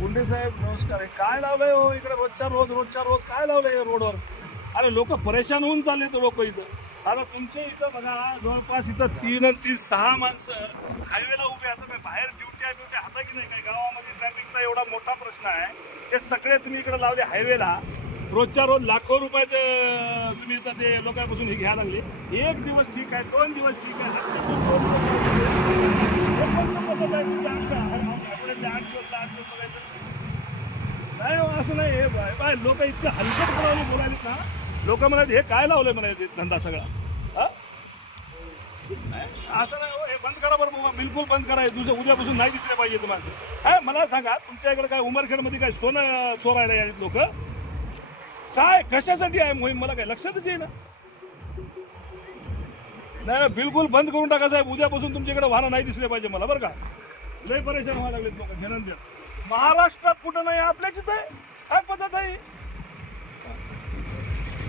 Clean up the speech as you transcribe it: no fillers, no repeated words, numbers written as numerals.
गुंडे साहेब नमस्कार आहे. काय लावलंय हो इकडे रोजच्या रोज काय लावलंय रोडवर? अरे लोक परेशान होऊन चालले तर लोक इथं. आता तुमच्या इथं बघा जवळपास इथं 3 आणि 3 6 माणसं हायवेला उभे. आता काय बाहेर ड्युटी हाता की नाही? काय गावामध्ये ट्रॅफिकचा एवढा मोठा प्रश्न आहे. ते सगळे तुम्ही इकडे लावले हायवेला. रोजच्या रोज लाखो रुपयाचं तुम्ही इथं ते लोकांपासून हे घ्यायला लागले. एक दिवस ठीक आहे, 2 दिवस ठीक आहे, नाही हो, असं नाही. हे बाय लोक इतकं हलकटपणाने बोलायलेत ना. लोक म्हणाले हे काय लावलंय म्हणाले धंदा सगळा. हा असं नाही हो, हे बंद करा बरं, बिलकुल बंद करा. उद्यापासून नाही दिसले पाहिजे तुम्हाला. काय मला सांगा, तुमच्या इकडे काय उमरखेडमध्ये काय सोनं चोरायला यायचे लोक? काय कशासाठी आहे मोहीम मला काय लक्षातच येईना. नाही बिलकुल बंद करून टाका साहेब. उद्यापासून तुमच्याकडे वाहनं नाही दिसले पाहिजे मला बरं का. लय परेशान व्हायला लागलेत लोक. महाराष्ट्रात कुठं नाही, आपल्याच इथं आहे. काय पद्धत